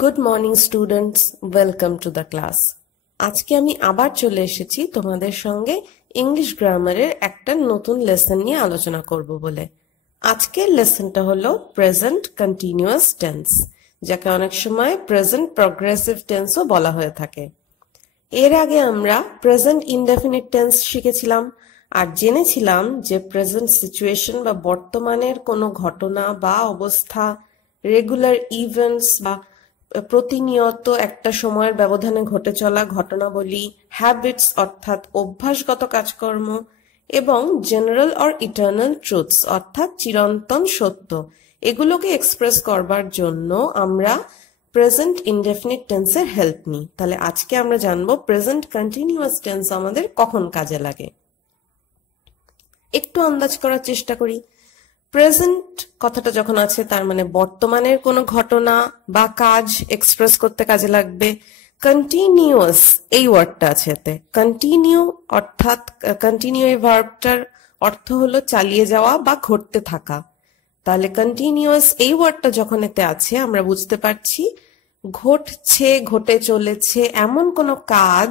Good morning students, welcome to the class. আজকে আমি আবার চলে এসেছি তোমাদের সঙ্গে ইংলিশ গ্রামারের একটা নতুন লেসন নিয়ে আলোচনা করব বলে। আজকের লেসনটা হলো প্রেজেন্ট কন্টিনিউয়াস টেন্স, যাকে অনেক সময় প্রেজেন্ট প্রগ্রেসিভ টেন্সও বলা হয়ে থাকে। এর আগে আমরা প্রেজেন্ট ইনডেফিনিট টেন্স শিখেছিলাম আর জেনেছিলাম যে প্রেজেন্ট সিচুয়েশন বা বর্তমানের কোনো ঘটনা বা অবস্থা, রেগুলার ইভেন্টস বা প্রতিনিয়ত একটা সময়ের ব্যবধানে ঘটে চলা ঘটনাবলী, হ্যাবিটস অর্থাৎ অভ্যাসগত কাজকর্ম এবং জেনারেল অর ইটার্নাল ট্রুথস অর্থাৎ চিরন্তন সত্য, এগুলোকে এক্সপ্রেস করবার জন্য আমরা প্রেজেন্ট ইনডেফিনিট টেন্সের হেল্প নিই। তাহলে আজকে আমরা জানবো প্রেজেন্ট কন্টিনিউয়াস টেন্স আমাদের কখন কাজে লাগে। একটু আন্দাজ করার চেষ্টা করি। প্রেজেন্ট কথাটা যখন আছে তার মানে বর্তমানের কোনো ঘটনা বা কাজ এক্সপ্রেস করতে কাজে লাগবে। কন্টিনিউয়াস এই ওয়ার্ডটা আছে এতে, কন্টিনিউ অর্থাৎ কন্টিনিউ এই ভার্বটার অর্থ হলো চালিয়ে যাওয়া বা ঘটতে থাকা। তাহলে কন্টিনিউয়াস এই ওয়ার্ডটা যখন এতে আছে আমরা বুঝতে পারছি ঘটছে, ঘটে চলেছে এমন কোনো কাজ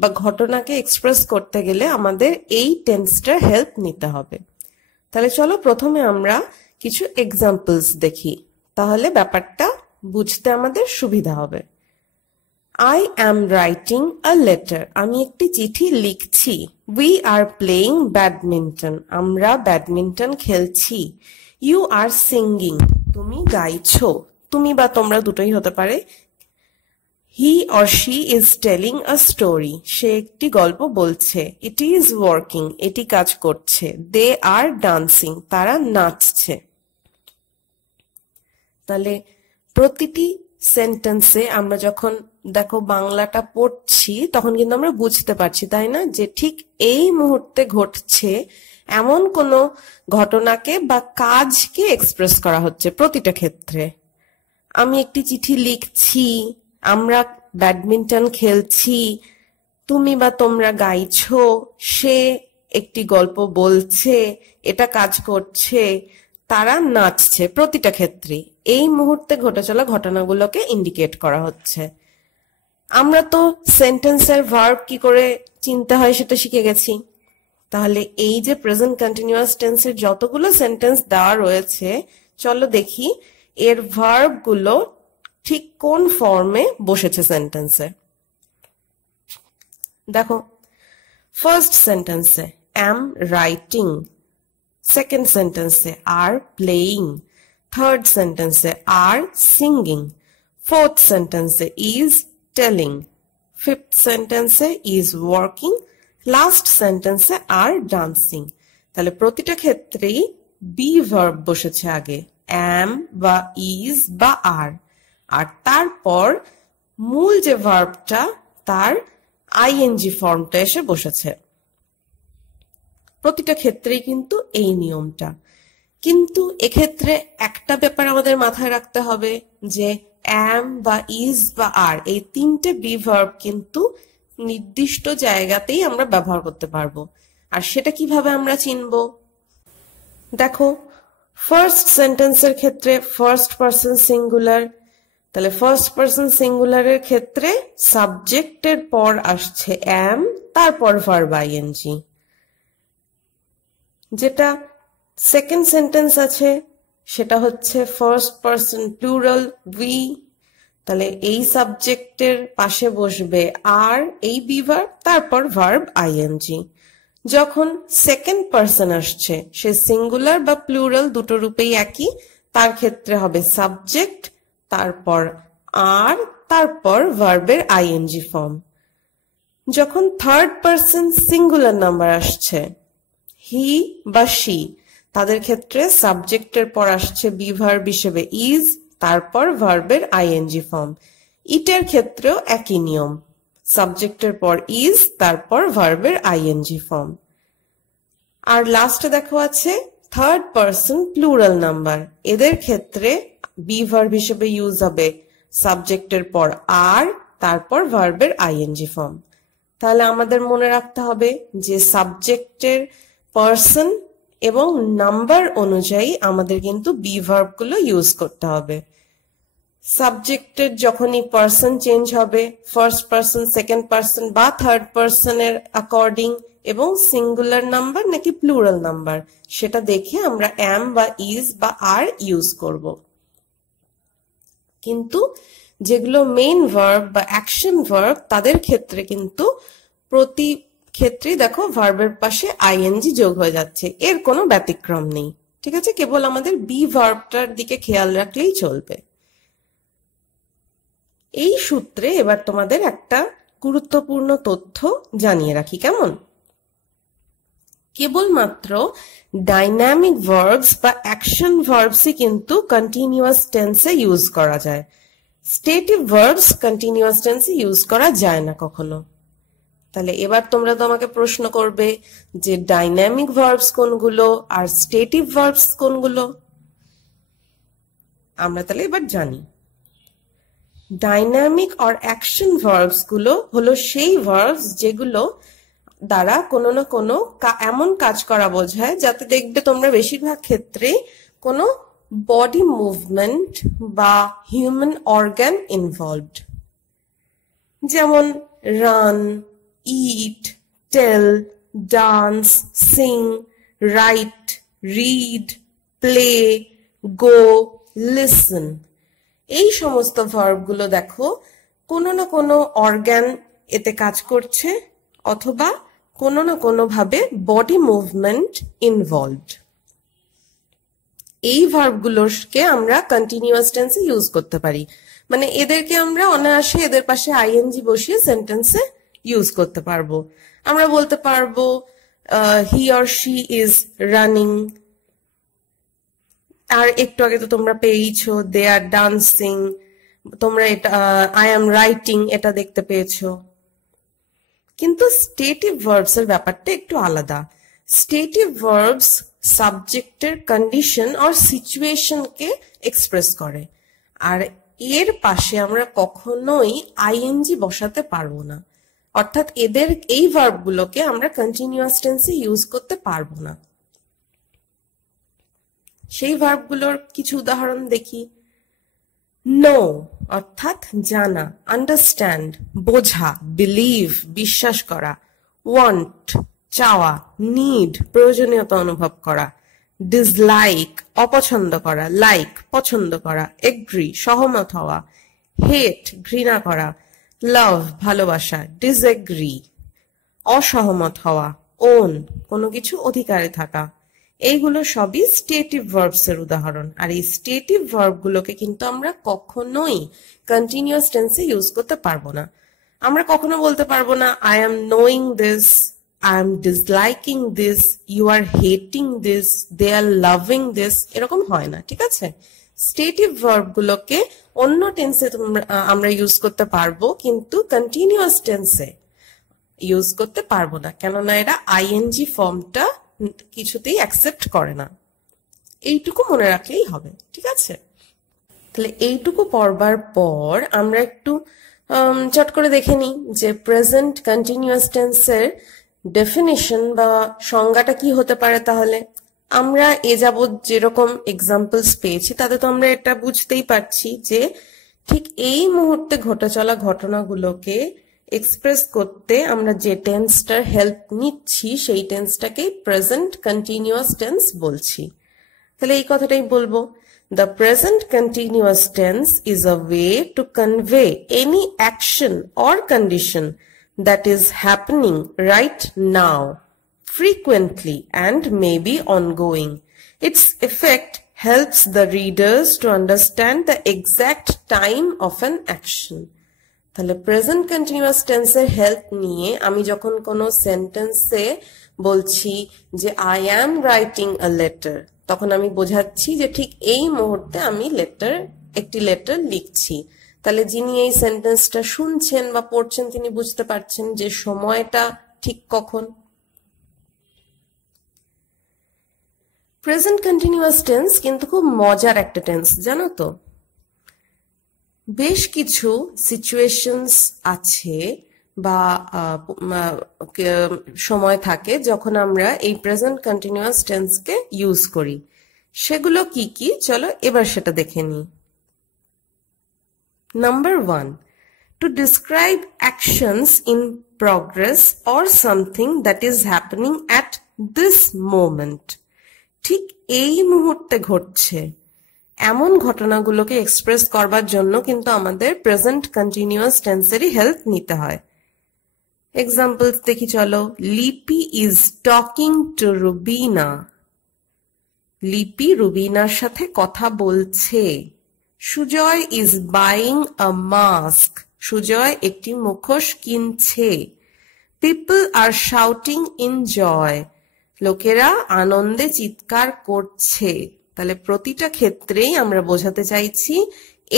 বা ঘটনাকে এক্সপ্রেস করতে গেলে আমাদের এই টেন্সটার হেল্প নিতে হবে। তাহলে চলো প্রথমে আমরা কিছু এক্সাম্পলস দেখি, তাহলে ব্যাপারটা বুঝতে আমাদের সুবিধা হবে। I am writing a letter. আমি একটি চিঠি লিখছি। We are playing badminton. আমরা ব্যাডমিন্টন খেলছি। You are singing. তুমি গাইছো। তুমি বা তোমরা দুটোই হতে পারে। He or she is telling a story. সে একটি গল্প বলছে। It is working. এটি কাজ করছে। They are dancing. তারা নাচছে। তাহলে প্রতিটি সেন্টেন্সে আমরা যখন দেখো বাংলাটা পড়ছি তখন কিন্তু আমরা বুঝতে পারছি, তাই না, যে ঠিক এই মুহূর্তে ঘটছে এমন কোনো ঘটনাকে বা কাজকে এক্সপ্রেস করা হচ্ছে প্রতিটা ক্ষেত্রে। আমি একটি চিঠি লিখছি, আমরা ব্যাডমিন্টন খেলছি, তুমি বা তোমরা গাইছো, সে একটি গল্প বলছে, এটা কাজ করছে, তারা নাচছে। প্রতিটা ক্ষেত্রে এই মুহূর্তে ঘটে চলা ঘটনাগুলোকে ইন্ডিকেট করা হচ্ছে। আমরা তো সেন্টেন্সের ভার্ব কি করে চিনতে হয় সেটা শিখে গেছি। তাহলে এই যে প্রেজেন্ট কন্টিনিউয়াস টেন্সের যতগুলো সেন্টেন্স দেওয়া রয়েছে, চলো দেখি এর ভার্ব গুলো ঠিক কোন ফর্মে বসেছে সেন্টেন্সে। দেখো, ফার্স্ট সেন্টেন্সে am writing, সেকেন্ড সেন্টেন্সে are playing, থার্ড সেন্টেন্সে are singing, ফোর্থ সেন্টেন্সে is telling, ফিফথ সেন্টেন্সে is working, লাস্ট সেন্টেন্সে are dancing। তাহলে প্রতিটা ক্ষেত্রেই বি ভার্ব বসেছে আগে, am বা is বা are, আর তারপর মূল যে ভার্বটা তার আইএনজি ফর্মটা এসে বসেছে। প্রতিটা ক্ষেত্রেই কিন্তু এই নিয়মটা। কিন্তু এক্ষেত্রে একটা ব্যাপার আমাদের মাথায় রাখতে হবে যে am বা is বা are এই তিনটে বি ভার্ব কিন্তু নির্দিষ্ট জায়গাতেই আমরা ব্যবহার করতে পারবো। আর সেটা কিভাবে আমরা চিনবো? দেখো, ফার্স্ট সেন্টেন্সের ক্ষেত্রে ফার্স্ট পারসন সিঙ্গুলার, তাহলে ফার্স্ট পারসন সিঙ্গুলারের ক্ষেত্রে সাবজেক্টের পর আসছে am, তারপর ভার্ব আইএনজি। যেটা সেকেন্ড সেন্টেন্স আছে সেটা হচ্ছে ফার্স্ট পারসন প্লুরাল উই, তাহলে এই সাবজেক্টের পাশে বসবে আর এই বি ভার্ব, তারপর ভার্ব আইএনজি। যখন সেকেন্ড পারসন আসছে সে সিঙ্গুলার বা প্লুরাল দুটো রূপেই একই, তার ক্ষেত্রে হবে সাবজেক্ট, তারপর আর, তারপর ভার্বের আইএনজি ফর্ম। যখন থার্ড পারসন সিঙ্গুলার নাম্বার আসছে হি বা শি, তাদের ক্ষেত্রে সাবজেক্টের পর আসছে বি ভার্ব হিসেবে ইজ, তারপর ভার্বের আইএনজি ফর্ম। ইটের ক্ষেত্রেও একই নিয়ম, সাবজেক্টের পর ইজ, তারপর ভার্বের আইএনজি ফর্ম। আর লাস্টে দেখো আছে থার্ড পারসন প্লুরাল নাম্বার, এদের ক্ষেত্রে বি ভার্ব হিসেবে ইউজ হবে সাবজেক্টের পর আর, তারপর ভার্বের আইএনজি ফর্ম। তাহলে আমাদের মনে রাখতে হবে যে সাবজেক্টের পারসন এবং নাম্বার অনুযায়ী আমাদের কিন্তু বি ভার্ব গুলো ইউজ করতে হবে। সাবজেক্টের যখনই পার্সন চেঞ্জ হবে, ফার্স্ট পার্সন, সেকেন্ড পার্সন বা থার্ড পার্সনের অ্যাকর্ডিং, এবং সিঙ্গুলার নাম্বার নাকি প্লুরাল নাম্বার সেটা দেখে আমরা অ্যাম বা ইজ বা আর ইউজ করব। কিন্তু যেগুলো মেইন ভার্ব বা অ্যাকশন ভার্ব তাদের ক্ষেত্রে কিন্তু প্রতি ক্ষেত্রেই দেখো ভার্বের পাশে আইএনজি যোগ হয়ে যাচ্ছে, এর কোনো ব্যতিক্রম নেই। ঠিক আছে, কেবল আমাদের বি ভার্বটার দিকে খেয়াল রাখলেই চলবে। এই সূত্রে এবার তোমাদের একটা গুরুত্বপূর্ণ তথ্য জানিয়ে রাখি, কেমন? কেবলমাত্র ডাইনামিক ভার্বস বা অ্যাকশন ভার্বসই কিন্তু কন্টিনিউয়াস টেন্সে ইউজ করা যায়। স্টেটিভ ভার্বস কন্টিনিউয়াস টেন্সে ইউজ করা যায় না কখনো। তাহলে এবার তোমরা তো আমাকে প্রশ্ন করবে যে ডাইনামিক ভার্বস কোনগুলো আর স্টেটিভ ভার্বস কোনগুলো। আমরা তাহলে এবার জানি। ডাইনামিক আর অ্যাকশন ভার্বস গুলো হলো সেই ভার্বস যেগুলো দ্বারা কোনো না কোনো এমন কাজ করা বোঝায় যাতে দেখবে তোমরা বেশিরভাগ ক্ষেত্রে কোনো বডি মুভমেন্ট বা হিউম্যান অর্গান ইনভলভড, যেমন run, eat, tell, dance, sing, write, read, play, go, listen. এই সমস্ত ভার্বগুলো দেখো কোনো না কোনো অর্গান এতে কাজ করছে অথবা কোনো না কোনো ভাবে বডি মুভমেন্ট ইনভলভড। এই ভার্বগুলোকে আমরা কন্টিনিউয়াস টেন্সে ইউজ করতে পারি, মানে এদেরকে আমরা অনায়াসে এদের পাশে আইএনজি বসিয়ে সেন্টেন্সে ইউজ করতে পারবো। আমরা বলতে পারবো he or she is running, আর একটু আগে তো তোমরা পেয়েছো দে আর ডান্সিং, তোমরা এটা আই এম রাইটিং এটা দেখতে পেয়েছো। কিন্তু স্টেটিভ ভার্বস এর ব্যাপারটা একটু আলাদা। স্টেটিভ ভার্বস সাবজেক্টের কন্ডিশন আর সিচুয়েশনকে এক্সপ্রেস করে, আর এর পাশে আমরা কখনোই আইএনজি বসাতে পারবো না, অর্থাৎ এদের এই ভার্বগুলোকে আমরা কন্টিনিউয়াস টেন্সে ইউজ করতে পারবো না। সেই ভার্বগুলোর কিছু উদাহরণ দেখি। নো অর্থাৎ জানা, আন্ডারস্ট্যান্ড বোঝা, বিলিভ বিশ্বাস করা, ওয়ান্ট চাওয়া, নিড প্রয়োজনীয়তা অনুভব করা, ডিসলাইক অপছন্দ করা, লাইক পছন্দ করা, এগ্রি সহমত হওয়া, হেট ঘৃণা করা, লাভ ভালোবাসা, ডিসএগ্রি অসহমত হওয়া, ওন কোনো কিছু অধিকারে থাকা। এইগুলো সবই স্টেটিভ ভার্বস এর উদাহরণ। আর এই স্টেটিভ ভার্ব গুলোকে কিন্তু আমরা কখনোই কন্টিনিউয়াস টেন্সে ইউজ করতে পারবো না। আমরা কখনো বলতে পারবো না I am knowing this, I am disliking this, you are hating this, they are loving this, এরকম হয় না। ঠিক আছে, স্টেটিভ ভার্ব গুলোকে অন্য টেন্সে আমরা ইউজ করতে পারবো, কিন্তু কন্টিনিউয়াস টেন্সে ইউজ করতে পারবো না, কেননা এরা আইএনজি ফর্মটা কিছুতেই অ্যাকসেপ্ট করে না। এইটুকু মনে রাখলেই হবে। ঠিক আছে, তাহলে এইটুকু পড়বার পর আমরা একটু চট করে দেখে নিই যে প্রেজেন্ট কন্টিনিউয়াস টেন্সের ডেফিনিশন বা সংজ্ঞাটা কি হতে পারে। তাহলে আমরা এ যাবৎ যেরকম এক্সাম্পলস পেয়েছি তাতে তো আমরা এটা বুঝতেই পারছি যে ঠিক এই মুহূর্তে ঘটে চলা ঘটনাগুলোকে এক্সপ্রেস করতে আমরা যে টেন্সটার হেল্প নিচ্ছি সেই টেন্সটাকেই প্রেজেন্ট কন্টিনিউয়াস টেন্স বলছি। তাহলে এই কথাটাই বলবো, the present continuous tense is a way to convey any action or condition that is happening right now, frequently and maybe ongoing. Its effect helps the readers to understand the exact time of an action. তাহলে present continuous টেন্সের help নিয়ে আমি যখন কোনো সেন্টেন্সে বলছি যে I am writing a letter, তখন আমি বোঝাচ্ছি যে ঠিক এই মুহূর্তে আমি একটি লেটার লিখছি। তাহলে যিনি এই সেন্টেন্সটা শুনছেন বা পড়ছেন তিনি বুঝতে পারছেন যে সময়টা ঠিক কখন। প্রেজেন্ট কন্টিনিউয়াস টেন্স কিন্তু খুব মজার একটা টেন্স, জানো তো। বেশ কিছু সিচুয়েশনস আছে বা সময় থাকে যখন আমরা এই প্রেজেন্ট কন্টিনিউয়াস টেন্সকে ইউজ করি। সেগুলো কি কি চলো এবার সেটা দেখে নিই। Number 1, to describe actions in progress or something that is happening at this moment. ঠিক এই মুহূর্তে ঘটছে এমন ঘটনাগুলোকে এক্সপ্রেস করবার জন্য কিন্তু আমাদের প্রেজেন্ট কন্টিনিউয়াস টেন্সেরই হেল্প নিতে হয়। এক্সাম্পলস দেখি চলো। লিপি ইজ টকিং টু রুবিনা। লিপি রুবিনার সাথে কথা বলছে। Sujoy is buying a mask. Sujoy একটি মুখোশ কিনছে। People are shouting in joy. লোকেরা আনন্দে চিৎকার করছে। তাহলে প্রতিটা ক্ষেত্রেই আমরা বোঝাতে চাইছি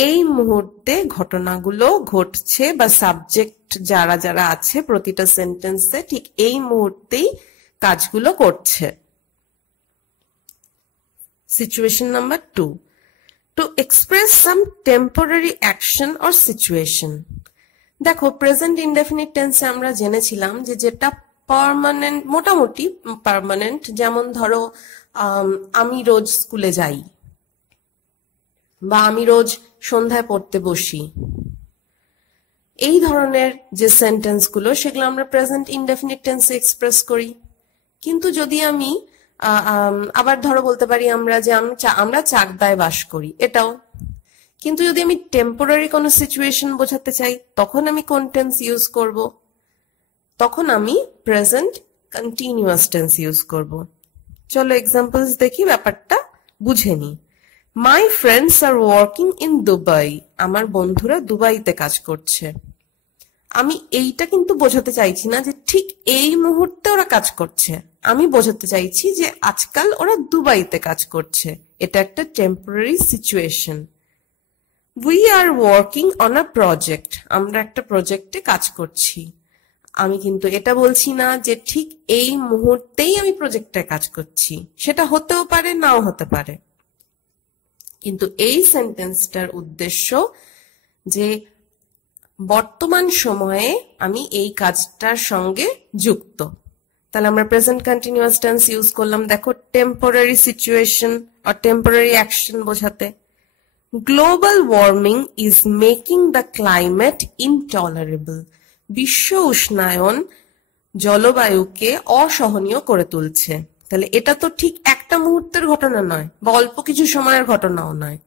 এই মুহূর্তে ঘটনাগুলো ঘটছে বা সাবজেক্ট যারা যারা আছে প্রতিটা সেন্টেন্সে ঠিক এই মুহূর্তেই কাজগুলো করছে। Situation number 2. To express some temporary action or situation. দেখো প্রেজেন্ট ইনডেফিনিট টেন্সে আমরা জেনেছিলাম যে যেটা পার্মানেন্ট, মোটামুটি পার্মানেন্ট, যেমন ধরো আমি রোজ স্কুলে যাই বা আমি রোজ সন্ধ্যায় পড়তে বসি, এই ধরনের যে সেন্টেন্স গুলো সেগুলো আমরা প্রেজেন্ট ইনডেফিনিট টেন্সে এক্সপ্রেস করি। কিন্তু যদি আমি আবার ধরো বলতে পারি আমরা যে আমরা চাকদায় বাস করি, এটাও। কিন্তু যদি আমি টেম্পোরারি কোনো সিচুয়েশন বোঝাতে চাই তখন আমি কোন টেন্স ইউজ করব? তখন আমি প্রেজেন্ট কন্টিনিউয়াস টেন্স ইউজ করব। চলো এক্সাম্পলস দেখি, ব্যাপারটা বুঝে নি। My friends are working in Dubai. আমার বন্ধুরা দুবাইতে কাজ করছে। আমি এইটা কিন্তু বোঝাতে চাইছি না যে ঠিক এই মুহূর্তে ওরা কাজ করছে, আমি বোঝাতে চাইছি যে আজকাল ওরা দুবাইতে কাজ করছে। এটা একটা temporary situation. We are working on a project. আমরা একটা প্রজেক্টে কাজ করছি। আমি কিন্তু এটা বলছি না যে ঠিক এই মুহূর্তেই আমি প্রজেক্টে কাজ করছি, সেটা হতেও পারে নাও হতে পারে। কিন্তু এই সেন্টেন্সটার উদ্দেশ্য যে বর্তমান সময়ে আমি এই কাজটার সঙ্গে যুক্ত। তাহলে আমরা প্রেজেন্ট কন্টিনিউয়াস টেন্স ইউজ করলাম, দেখো টেম্পোরারি সিচুয়েশন আর টেম্পোরারি অ্যাকশন বোঝাতে। Global warming is making the climate intolerable. বিশ্ব উষ্ণায়ন জলবায়ুকে অসহনীয় করে তুলছে। তাহলে এটা তো ঠিক একটা মুহূর্তের ঘটনা নয় বা অল্প কিছু সময়ের ঘটনাও নয়,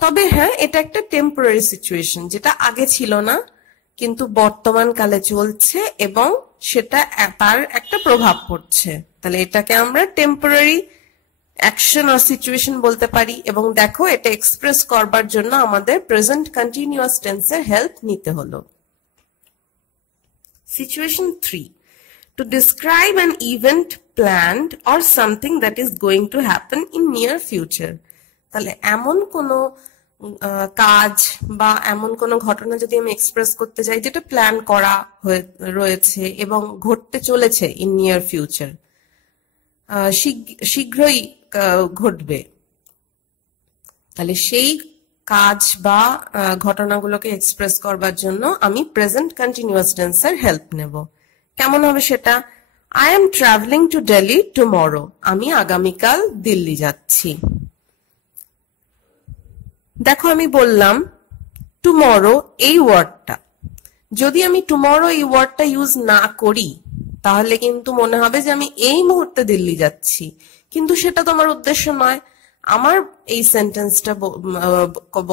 তবে হ্যাঁ এটা একটা টেম্পোরারি সিচুয়েশন যেটা আগে ছিল না কিন্তু বর্তমান কালে চলছে এবং সেটা তার একটা প্রভাব পড়ছে। তাহলে এটাকে আমরা টেম্পোরারি অ্যাকশন আর সিচুয়েশন বলতে পারি। এবং দেখো এটা এক্সপ্রেস করবার জন্য আমাদের প্রেজেন্ট কন্টিনিউয়াস টেন্সের হেল্প নিতে হলো। Situation 3. To describe an event planned or something that is going to happen in near future. তাহলে এমন কোনো কাজ বা এমন কোনো ঘটনা যদি আমি এক্সপ্রেস করতে চাই যেটা প্ল্যান করা রয়েছে এবং ঘটতে চলেছে ইন নিয়ার ফিউচার, শীঘ্রই ঘটবে, তাহলে সেই কাজ বা ঘটনাগুলোকে এক্সপ্রেস করবার জন্য আমি প্রেজেন্ট কন্টিনিউয়াস টেন্সের হেল্প নেব। কেমন হবে সেটা? I am travelling to Delhi tomorrow. আমি আগামীকাল দিল্লি যাচ্ছি। দেখো আমি বললাম টুমরো এই ওয়ার্ডটা, যদি আমি টুমরো এই ওয়ার্ডটা ইউজ না করি তাহলে কিন্তু মনে হবে যে আমি এই মুহূর্তে দিল্লি যাচ্ছি, কিন্তু সেটা তো আমার উদ্দেশ্য নয়। আমার এই সেন্টেন্সটা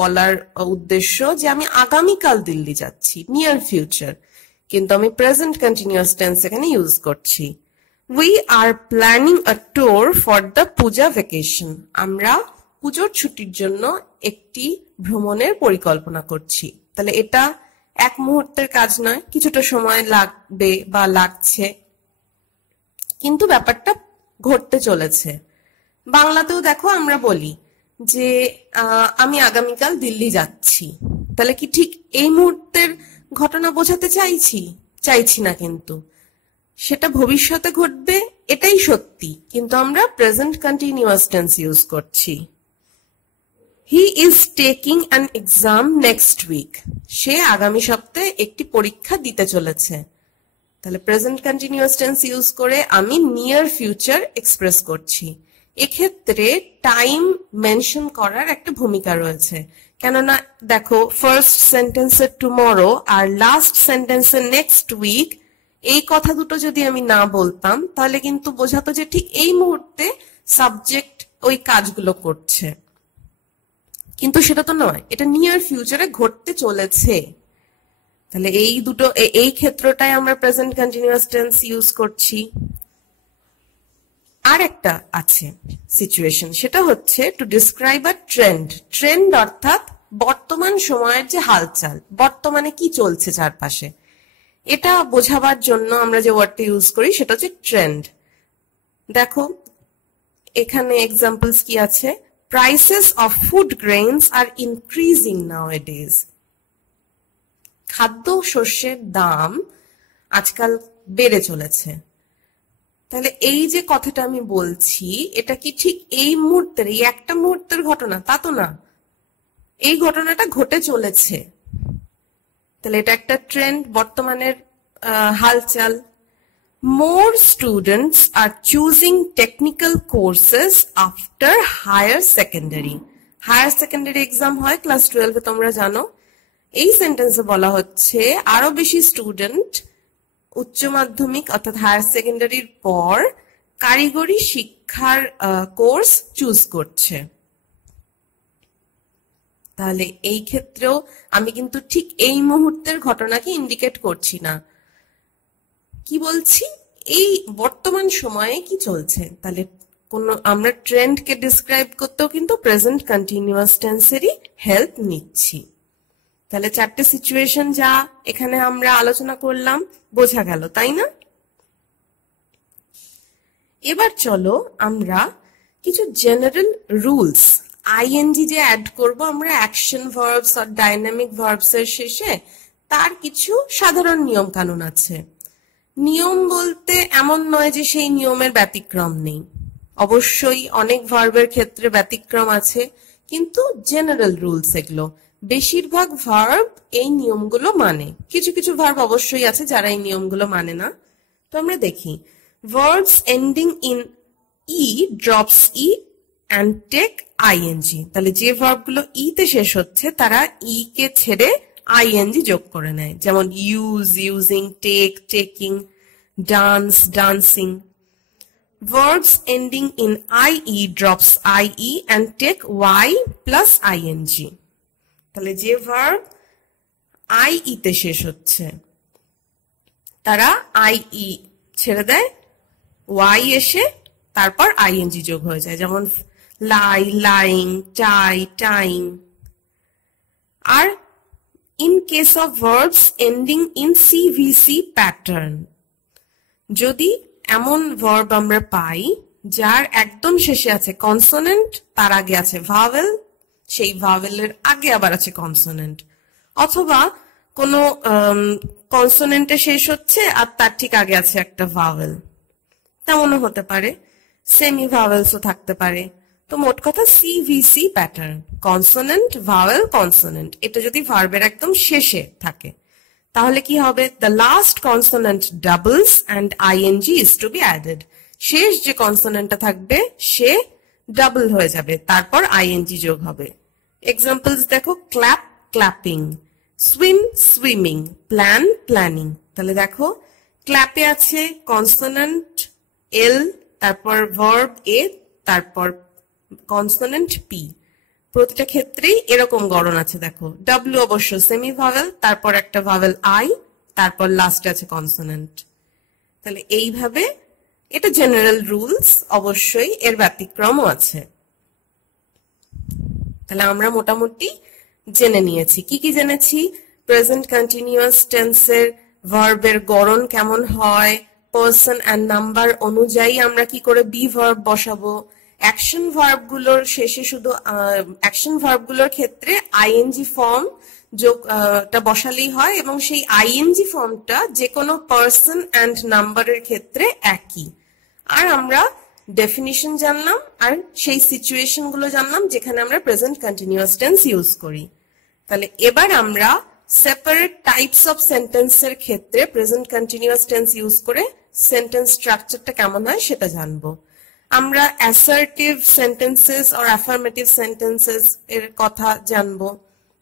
বলার উদ্দেশ্য যে আমি আগামীকাল দিল্লি যাচ্ছি, নিয়ার ফিউচার, কিন্তু আমি প্রেজেন্ট কন্টিনিউয়াস টেন্স এখানে ইউজ করছি। We are planning a tour for the Puja vacation. আমরা পুজোর ছুটির জন্য একটি ভ্রমণের পরিকল্পনা করছি। তাহলে এটা এক মুহূর্তের কাজ নয়, কিছুটা সময় লাগবে বা লাগছে, কিন্তু ব্যাপারটা ঘটতে চলেছে। বাংলাতেও দেখো আমরা বলি যে আমি আগামীকাল দিল্লি যাচ্ছি, তাহলে কি ঠিক এই মুহূর্তের ঘটনা বোঝাতে চাইছি না, কিন্তু সেটা ভবিষ্যতে ঘটবে এটাই সত্যি, কিন্তু আমরা প্রেজেন্ট কন্টিনিউয়াস টেন্স ইউজ করছি। He is taking an exam next week. সে আগামী সপ্তাহে একটি পরীক্ষা দিতে চলেছে। তাহলে প্রেজেন্ট কন্টিনিউয়াস টেন্স ইউজ করে আমি নিয়ার ফিউচার এক্সপ্রেস করছি। এক্ষেত্রে টাইম মেনশন করার একটা ভূমিকা রয়েছে, কেননা দেখো ফার্স্ট সেন্টেন্সের টুমরো আর লাস্ট সেন্টেন্সের নেক্সট উইক, এই কথা দুটো যদি আমি না বলতাম তাহলে কিন্তু বোঝাতো যে ঠিক এই মুহূর্তে সাবজেক্ট ওই কাজগুলো করছে, কিন্তু সেটা তো নয়, এটা নিয়ার ফিউচারে ঘটতে চলেছে। তাহলে এই ক্ষেত্রটাই আমরা প্রেজেন্ট কন্টিনিউয়াস টেন্স ইউজ করছি। আর একটা আছে সিচুয়েশন, সেটা হচ্ছে to describe a trend. Trend অর্থাৎ বর্তমান সময়ের যে হালচাল, বর্তমানে কি চলছে চারপাশে, এটা বোঝাবার জন্য আমরা যে ওয়ার্ডটা ইউজ করি সেটা হচ্ছে ট্রেন্ড। দেখো এখানে এক্সাম্পলস কি আছে, প্রাইসেস অফ ফুড গ্রেইনস আর ইনক্রিজিং নাওএডেজ। খাদ্য শস্যের দাম আজকাল বেড়ে চলেছে। তাহলে এই যে কথাটা আমি বলছি, এটা কি ঠিক এই মুহূর্তের, এই একটা মুহূর্তের ঘটনা? তা তো না, এই ঘটনাটা ঘটে চলেছে। তাহলে এটা একটা ট্রেন্ড, বর্তমানের হালচাল। More students are choosing technical courses after higher secondary. Higher secondary exam হয় ক্লাস 12-এ, তোমরা জানো। এই সেন্টেন্সে বলা হচ্ছে আরো বেশি স্টুডেন্ট উচ্চ মাধ্যমিক অর্থাৎ হায়ার সেকেন্ডারির পর কারিগরি শিক্ষার কোর্স চুজ করছে। তাহলে এই ক্ষেত্রেও আমি কিন্তু ঠিক এই মুহূর্তের ঘটনাকে ইন্ডিকেট করছি না, কি বলছি, এই বর্তমান সময়ে কি চলছে। তাহলে আমরা ট্রেন্ডকে ডিসক্রাইব করতেও কিন্তু প্রেজেন্ট কন্টিনিউয়াস টেন্সেরই হেল্প নিচ্ছি। তাহলে চারটে সিচুয়েশন যা এখানে আমরা আলোচনা করলাম বোঝা গেল, তাই না? এবার চলো আমরা কিছু জেনারেল রুলস, আইএনজি যে অ্যাড করব আমরা action verbs are dynamic verbs এর শেষে, তার কিছু সাধারণ নিয়ম কানুন আছে। নিয়ম বলতে এমন নয় যে সেই নিয়মের ব্যতিক্রম নেই, অবশ্যই অনেক ভার্বের ক্ষেত্রে ব্যতিক্রম আছে, কিন্তু জেনারেল রুলস এগুলো। বেশিরভাগ ভার্ব এই নিয়মগুলো মানে, কিছু কিছু ভার্ব অবশ্যই আছে যারা এই নিয়মগুলো মানে না। তো আমরা দেখি, verbs ending in e drops e and take ing। তাহলে যে ভার্ব গুলো ই তে শেষ হচ্ছে তারা ই কে ছেড়ে আইএনজি যোগ করে নেয়, যেমন use, using, take, taking, dance, dancing. Verbs ending in ie drops ie and take y plus ing। তাহলে যে ভার্ব আই তে শেষ হচ্ছে তারা আই ছেড়ে দেয়, ওয়াই এসে তারপর আইএনজি যোগ হয়ে যায়, যেমন লাই, লাইং, টাই, টাইং। আর in case of verbs ending in CVC pattern, যদি এমন ভার্ব আমরা পাই যার একদম শেষে আছে কনসোনেন্ট, তার আগে আছে ভাওয়েল, সেই ভাওয়েলের আগে আবার আছে কনসোনেন্ট, অথবা কোনো কনসোনেন্টে শেষ হচ্ছে আর তার ঠিক আগে আছে একটা ভাওয়েল, তেমনও হতে পারে, সেমি ভাওয়েলসও থাকতে পারে। তো মোট কথা CVC pattern, consonant, vowel, consonant, এটা যদি ভার্বের একদম শেষে থাকে তাহলে কি হবে, the last consonant doubles and ING is to be added. শেষ যে কনসোনেন্টটা থাকবে সে ডাবল হয়ে যাবে, তারপর আইএনজি যোগ হবে। এক্সাম্পলস দেখো, clap, clapping, swim, swimming, plan, planning. তাহলে দেখো ক্ল্যাপে আছে কনসোনেন্ট এল, তারপর ভার্ব এ, তারপর কনসোনেন্ট পি। প্রতিটা ক্ষেত্রেই এরকম গড়ন আছে। দেখো ডাব্লিউ অবশ্য সেমি ভাওয়েল, তারপর একটা ভাওয়েল আই, তারপর লাস্টে আছে কনসোনেন্ট। তাহলে এইভাবে এটা জেনারেল রুলস, অবশ্যই এর ব্যতিক্রমও আছে। তাহলে আমরা মোটামুটি জেনে নিয়েছি, কি কি জেনেছি, প্রেজেন্ট কন্টিনিউয়াস টেন্সের ভার্বের গড়ন কেমন হয়, পারসন এন্ড নাম্বার অনুযায়ী আমরা কি করে বি ভার্ব বসাবো, অ্যাকশন ভার্বগুলোর শেষে শুধু অ্যাকশন ভার্বগুলোর ক্ষেত্রে আইএনজি ফর্ম যোগটা বসালেই হয়, এবং সেই আইএনজি ফর্মটা যে কোনো পারসন এন্ড নাম্বারের ক্ষেত্রে একই। আর আমরা ডেফিনিশন জানলাম আর সেই সিচুয়েশন গুলো জানলাম যেখানে আমরা প্রেজেন্ট কন্টিনিউয়াস টেন্স ইউজ করি। তাহলে এবার আমরা সেপারেট টাইপস অফ সেন্টেন্সের ক্ষেত্রে প্রেজেন্ট কন্টিনিউয়াস টেন্স ইউজ করে সেন্টেন্স স্ট্রাকচারটা কেমন হয় সেটা জানবো। আমরা assertive sentences are affirmative sentences এর কথা জানবো,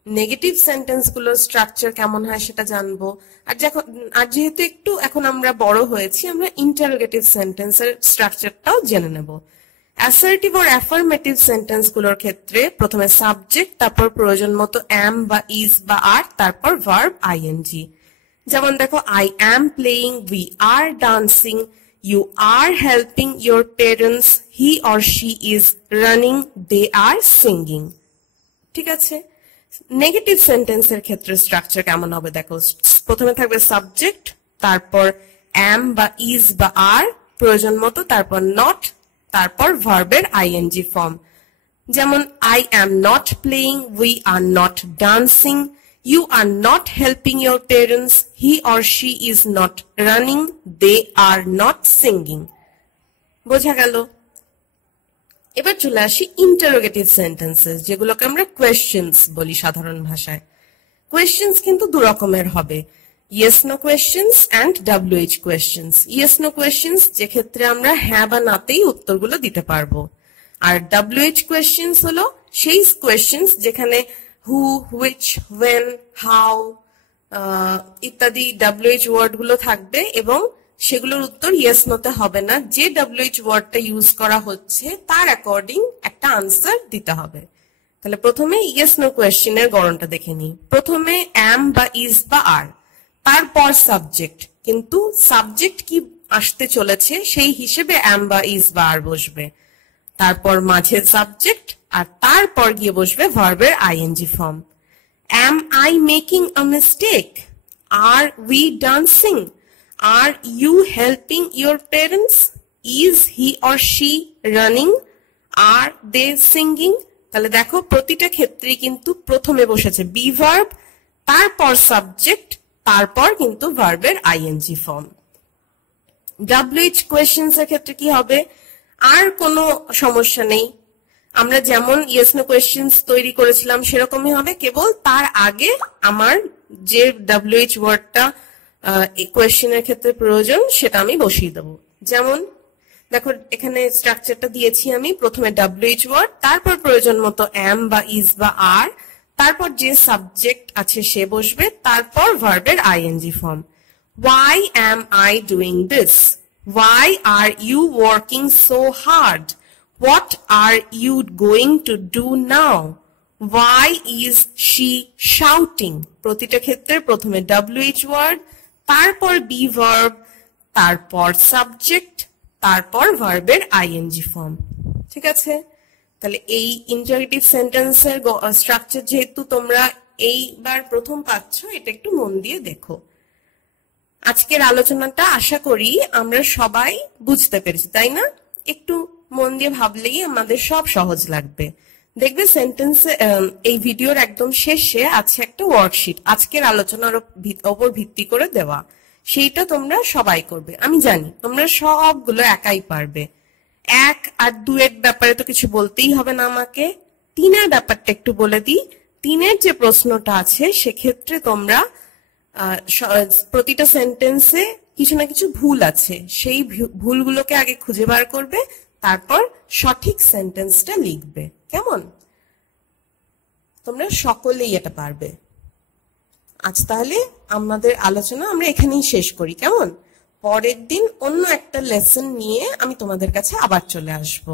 নেগেটিভ সেন্টেন্স গুলোর স্ট্রাকচার কেমন হয় সেটা জানবো। আর যেহেতু একটু এখন আমরা বড় হয়েছি, আমরা ইন্টারোগেটিভ সেন্টেন্সের স্ট্রাকচারটাও জেনে নেব। অ্যাসার্টিভ আর অ্যাফার্মেটিভ সেন্টেন্স গুলোর ক্ষেত্রে প্রথমে সাবজেক্ট, তারপর প্রয়োজন মতো অ্যাম বা ইজ বা আর, তারপর ভার্ব আইএনজি। যেমন দেখো, I am playing, we are dancing, you are helping your parents, he or she is running, they are singing. ঠিক আছে। নেগেটিভ সেন্টেন্সের ক্ষেত্রে স্ট্রাকচার কেমন হবে দেখো, প্রথমে থাকবে সাবজেক্ট, তারপর অ্যাম বা ইজ বা আর, প্রয়োজন মতো, তারপর নট, তারপর ভার্বের আইএনজি ফর্ম। যেমন I am not playing, we are not dancing, you are not helping your parents, he or she is not running, they are not singing. বোঝা গেল? এবার চলে আসি ইন্টারোগেটিভ সেন্টেন্সেস, যেগুলোকে আমরা কোয়েশ্চেন্স বলি সাধারণ ভাষায়। কোয়েশ্চেন্স কিন্তু দু রকমের হবে, yes no questions and WH questions. Yes no questions, যে ক্ষেত্রে আমরা হ্যাঁ বা নাতেই উত্তরগুলো দিতে পারবো। আর WH কোয়েশ্চেন্স হলো সেই কোয়েশ্চেন্স যেখানে হু, হুইচ, ওয়েন, হাউ ইত্যাদি WH ওয়ার্ড গুলো থাকবে এবং সেগুলোর উত্তর ইয়েস নোতে হবে না, যে WH ওয়ার্ডটা ইউজ করা হচ্ছে তার অ্যাকর্ডিং একটা আনসার দিতে হবে। তাহলে প্রথমে ইয়েস নো কোয়েশ্চেনের গড়নটা দেখে নিই। প্রথমে অ্যাম বা ইজ বা আর, তারপর সাবজেক্ট, কিন্তু সাবজেক্ট কি আসতে চলেছে সেই হিসেবে অ্যাম বা ইজ বা আর বসবে, তারপর মাঝে সাবজেক্ট, আর তারপর গিয়ে বসবে ভার্বের ING form. Am I making a mistake, are we dancing, are you helping your parents, is he or she running, are they singing. তাহলে দেখো প্রতিটা ক্ষেত্রেই কিন্তু প্রথমে বসেছে বি ভার্ব, তারপর সাবজেক্ট, তারপর কিন্তু ভার্বের আইএনজি ফর্ম। WH কোয়েশ্চেন্স এর ক্ষেত্রে কি হবে? আর কোনো সমস্যা নেই, আমরা যেমন ইয়েস নো কোয়েশ্চেন্স তৈরি করেছিলাম সেরকমই হবে, কেবল তার আগে আমার যে WH ওয়ার্ডটা কোয়েশ্চেনের ক্ষেত্রে প্রয়োজন সেটা আমি বসিয়ে দেবো। যেমন দেখো এখানে স্ট্রাকচারটা দিয়েছি আমি, প্রথমে WH ওয়ার্ড, তারপর প্রয়োজন মতো অ্যাম বা ইজ বা আর, তারপর যে সাবজেক্ট আছে সে বসবে, তারপর ভার্বের ING form. Why am I doing this? Why are you working so hard? What are you going to do now? Why is she shouting? প্রতিটা ক্ষেত্রে প্রথমে WH ওয়ার্ড, তারপর বি ভার্ব, তারপর সাবজেক্ট, তারপর ভার্বের আইএনজি ফর্ম। ঠিক আছে। তাহলে এই ইন্টারোগেটিভ সেন্টেন্সের স্ট্রাকচার যেহেতু তোমরা এইবার প্রথম পাচ্ছ, এটা একটু মন দিয়ে দেখো। আজকের আলোচনাটা আশা করি আমরা সবাই বুঝতে পেরেছি, তাই না? একটু মন দিয়ে ভাবলেই আমাদের সব সহজ লাগবে। দেখবে সেন্টেন্সে এই ভিডিওর একদম শেষে আছে একটা ওয়ার্কশিট, আজকের আলোচনার উপর ভিত্তি করে দেওয়া, সেইটা তোমরা সবাই করবে। আমি জানি তোমরা সবগুলো একাই পারবে। 1 আর 2 এর ব্যাপারে তো কিছু বলতেই হবে না আমাকে। 3 এর ব্যাপারটা একটু বলে দিই। 3 এর যে প্রশ্নটা আছে সেক্ষেত্রে তোমরা প্রতিটা সেন্টেন্সে কিছু না কিছু ভুল আছে, সেই ভুলগুলোকে আগে খুঁজে বার করবে, তারপর সঠিক সেন্টেন্সটা লিখবে। কেমন? তোমরা সকলেই এটা পারবে। আজ তাহলে আমাদের আলোচনা আমরা এখানেই শেষ করি, কেমন? পরের দিন অন্য একটা লেসন নিয়ে আমি তোমাদের কাছে আবার চলে আসবো।